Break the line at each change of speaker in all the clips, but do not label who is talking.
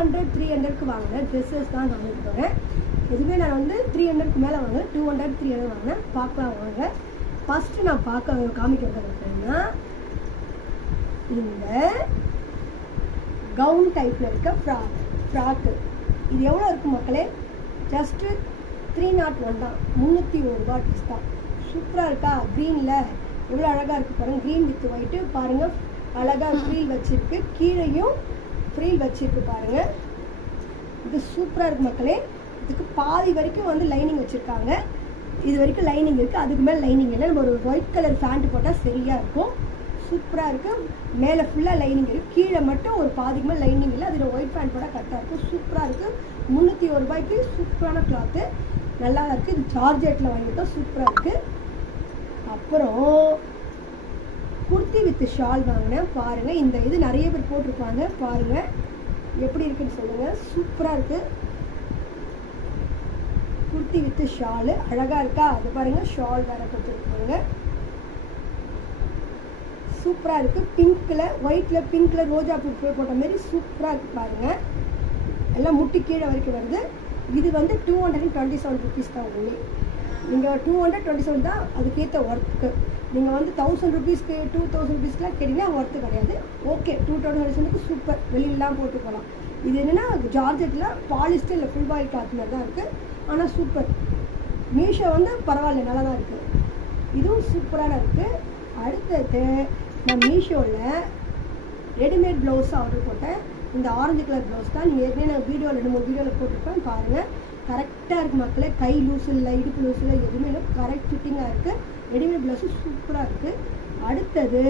Hundred three ஹண்ட்ரட்க்கு வாங்கினேன். Dresses தான் நான் எதுவுமே நான் வந்து த்ரீ ஹண்ட்ரட்க்கு மேலே வாங்கினேன். டூ ஹண்ட்ரட் த்ரீ ஹண்ட்ரட் வாங்கினேன். பார்க்கலாம் வாங்க. ஃபஸ்ட்டு நான் பார்க்க காமிக்கிறது இருக்கிறேன்னா இந்த கவுன் டைப்பில் இருக்க ஃப்ராக் ஃப்ராக்கு இது எவ்வளோ இருக்குது மக்களே? ஜஸ்ட்டு த்ரீ நாட் ஒன் தான். முந்நூற்றி ஒரு ரூபா ட்ரெஸ் தான். சூப்பராக இருக்கா? க்ரீனில் எவ்வளோ அழகாக இருக்குது பாருங்கள் க்ரீன் வித் ஒயிட்டு பாருங்கள் அழகாக ஃப்ரீல் வச்சிருக்கு. கீழேயும் ஃப்ரீல் வச்சுருக்கு பாருங்கள் இது சூப்பராக இருக்கு மக்களே. இதுக்கு பாதி வரைக்கும் வந்து லைனிங் வச்சுருக்காங்க. இது வரைக்கும் லைனிங் இருக்குது அதுக்கு மேலே லைனிங் இல்லை. நம்ம ஒரு ஒயிட் கலர் பேண்ட் போட்டால் சரியாக இருக்கும். சூப்பராக இருக்குது மேலே ஃபுல்லாக லைனிங் இருக்குது கீழே மட்டும் ஒரு பாதிக்கு மேலே லைனிங் இல்லை. அதில் ஒயிட் பேண்ட் போட்டால் கரெக்டாக இருக்கும். சூப்பராக இருக்குது முந்நூற்றி ஒரு ரூபாய்க்கு சூப்பரான கிளாத்து நல்லா இருக்குது இது சார்ஜெட்டில் வாங்கிட்டோம் சூப்பராக இருக்குது அப்புறம் குர்த்தி வித் ஷால் வாங்கினேன். பாருங்கள் இந்த இது நிறைய பேர் போட்டிருப்பாங்க. பாருங்கள் எப்படி இருக்குன்னு சொல்லுங்கள் சூப்பராக இருக்குது குர்த்தி வித் ஷாலு அழகாக இருக்கா? அது பாருங்கள் ஷால் வேறு கொடுத்துருக்காங்க. சூப்பராக இருக்குது பிங்க்கில் ஒயிட்டில் பிங்க்கில் ரோஜா பூ போட்ட மாதிரி சூப்பராக இருக்குது பாருங்கள் எல்லாம் முட்டி கீழே வரைக்கும் வருது. இது வந்து two hundred and twenty seven rupees தான் ஒன்லி நீங்கள் டூ ஹண்ட்ரட் டுவெண்ட்டி செவன் தான் அதுக்கேற்ற ஒர்க்கு நீங்கள் வந்து தௌசண்ட் ருபீஸ்க்கு டூ தௌசண்ட் ருபீஸ்க்குலாம் கேட்டிங்கன்னா ஒர்த்து கிடையாது. ஓகே டூ டுவெண்ட்டி செவனுக்கு சூப்பர் வெளியிலலாம் போட்டு போகலாம். இது என்னென்னா ஜார்ஜெட்டில் பாலிஸ்டர் இல்லை ஃபுல் பாயில் கிளாத் மாதிரி தான் இருக்குது ஆனால் சூப்பர் மீஷோ வந்து பரவாயில்ல நல்லா தான் இருக்குது இதுவும் சூப்பரான இருக்குது அடுத்தது நான் மீஷோவில் ரெடிமேட் ப்ளவுஸ் ஆர்டர் போட்டேன். இந்த ஆரஞ்சு கலர் ப்ளவுஸ் தான் நீங்கள் ஏற்கனவே நான் வீடியோவில் ரெண்டு மூணு வீடியோவில் போட்டிருப்பேன். பாருங்கள் கரெக்டாக இருக்குது மக்களே. கை லூஸ் இல்லை இடுப்பு லூஸ் இல்லை எதுவுமே இல்லை. கரெக்ட் ஃபிட்டிங்காக இருக்குது ரெடிமேட் ப்ளவுஸு சூப்பராக இருக்குது அடுத்தது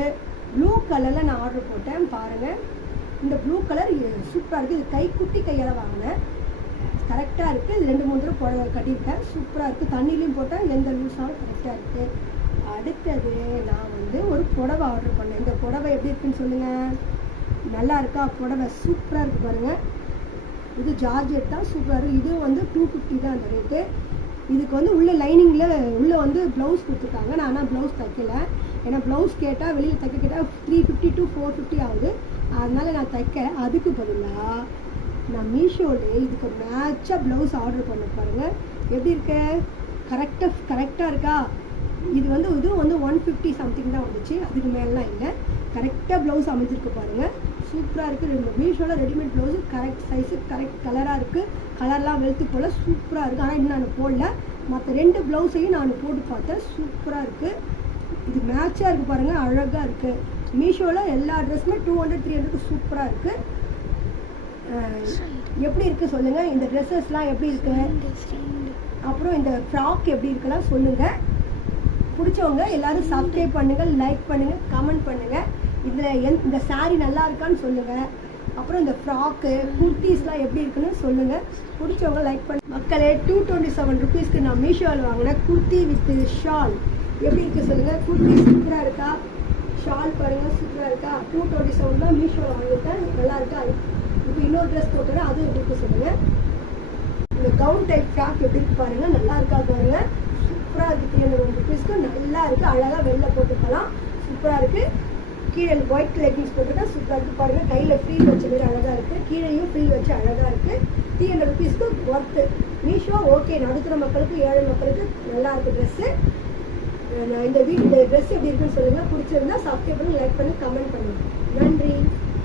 ப்ளூ கலரில் நான் ஆர்டர் போட்டேன். பாருங்கள் இந்த ப்ளூ கலர் சூப்பராக இருக்குது இது கை குட்டி கையால் வாங்கினேன். கரெக்டாக இருக்குது இது ரெண்டு மூணு தடவை புடவை கட்டியிருக்கேன். சூப்பராக இருக்குது தண்ணிலையும் போட்டால் எந்த லூஸாலும் கரெக்டாக இருக்குது அடுத்தது நான் வந்து ஒரு புடவை ஆர்டர் பண்ணேன். இந்த புடவை எப்படி இருக்குன்னு சொல்லுங்கள் நல்லா இருக்கா? புடவை சூப்பராக இருக்குது பாருங்கள் இது ஜார்ஜெட் தான் சூப்பராக இருக்குது இதுவும் வந்து டூ ஃபிஃப்டி தான் அந்த ரேட்டு இதுக்கு வந்து உள்ள லைனிங்கில் உள்ளே வந்து ப்ளவுஸ் கொடுத்துருக்காங்க. நான் ஆனால் ப்ளவுஸ் தைக்கல. ஏன்னா ப்ளவுஸ் கேட்டால் வெளியில் தைக்க கேட்டால் three fifty to four fifty ஆகுது. அதனால் நான் தைக்க. அதுக்கு பதிலாக நான் மீஷோவில் இதுக்கு மேட்சாக ப்ளவுஸ் ஆர்டர் பண்ண பாருங்கள் எப்படி இருக்கு? கரெக்டாக கரெக்டாக இருக்கா? இது வந்து இதுவும் வந்து ஒன் ஃபிஃப்டி சம்திங் தான் வந்துச்சு. அதுக்கு மேலாம் இல்லை. கரெக்டாக ப்ளவுஸ் அமைஞ்சிருக்கு பாருங்கள் சூப்பராக இருக்குது ரெண்டு மீஷோவில் readymade blouse correct size correct கலராக இருக்குது கலர்லாம் வெளுத்து போல் சூப்பராக இருக்குது ஆனால் இன்னும் நான் போடல. மற்ற ரெண்டு ப்ளவுஸையும் நான் போட்டு பார்த்தேன். சூப்பராக இருக்குது இது மேட்சாக இருக்குது பாருங்கள் அழகாக இருக்குது மீஷோவில் எல்லா ட்ரெஸ்ஸுமே டூ ஹண்ட்ரட் த்ரீ ஹண்ட்ரட் சூப்பராக இருக்குது எப்படி இருக்குது சொல்லுங்கள் இந்த ட்ரெஸ்ஸஸ்லாம் எப்படி இருக்குது அப்புறம் இந்த ஃப்ராக் எப்படி இருக்குலாம் சொல்லுங்கள் பிடிச்சவங்க எல்லாரும் சப்ஸ்கிரைப் பண்ணுங்கள் லைக் பண்ணுங்கள் கமெண்ட் பண்ணுங்கள் இதில் எந் இந்த சாரீ நல்லா இருக்கான்னு சொல்லுங்கள் அப்புறம் இந்த ஃப்ராக்கு குர்த்திஸ்லாம் எப்படி இருக்குன்னு சொல்லுங்கள் பிடிச்சவங்க லைக் பண்ண. மக்களே டூ டுவெண்ட்டி செவன் ருபீஸ்க்கு நான் மீஷோவில் வாங்கினேன் குர்த்தி வித் ஷால் எப்படி இருக்குது சொல்லுங்கள் குர்த்தி சூப்பராக இருக்கா? ஷால் பாருங்கள் சூப்பராக இருக்கா? டூ டுவெண்ட்டி செவன் தான் மீஷோவில் வாங்கிட்டேன் நல்லா இருக்கா? இப்போ இன்னொரு ட்ரெஸ் போட்டுறேன். அதுவும் எப்படி இருக்கு சொல்லுங்கள் இந்த கவுன் டைப் ஃப்ராக் எப்படி இருக்கு பாருங்கள் நல்லா இருக்கா பாருங்கள் சூப்பராக இருக்குது த்ரீ ஹண்ட்ரட் ருபீஸ்க்கு நல்லா இருக்குது அழகாக வெளில போட்டுக்கலாம். சூப்பராக இருக்குது கீழே ஒயிட் லெகின்ஸ் போட்டுட்டா சூப்பராக இருக்குது பாருங்கள் கையில் ஃப்ரீ வச்ச மாதிரி அழகாக இருக்குது கீழேயும் ஃப்ரீ வச்சு அழகாக இருக்குது த்ரீ ஹண்ட்ரட் ருபீஸ்க்கு ஒர்த்து மீஷோ ஓகே நடுத்தர மக்களுக்கு ஏழை மக்களுக்கு நல்லா இருக்கு ட்ரெஸ்ஸு இந்த வீட்டு ட்ரெஸ் எப்படி இருக்குன்னு சொல்லுங்கள் பிடிச்சிருந்தா சப்ஸ்கிரைப் பண்ணி லைக் பண்ணி கமெண்ட் பண்ணுங்கள் நன்றி.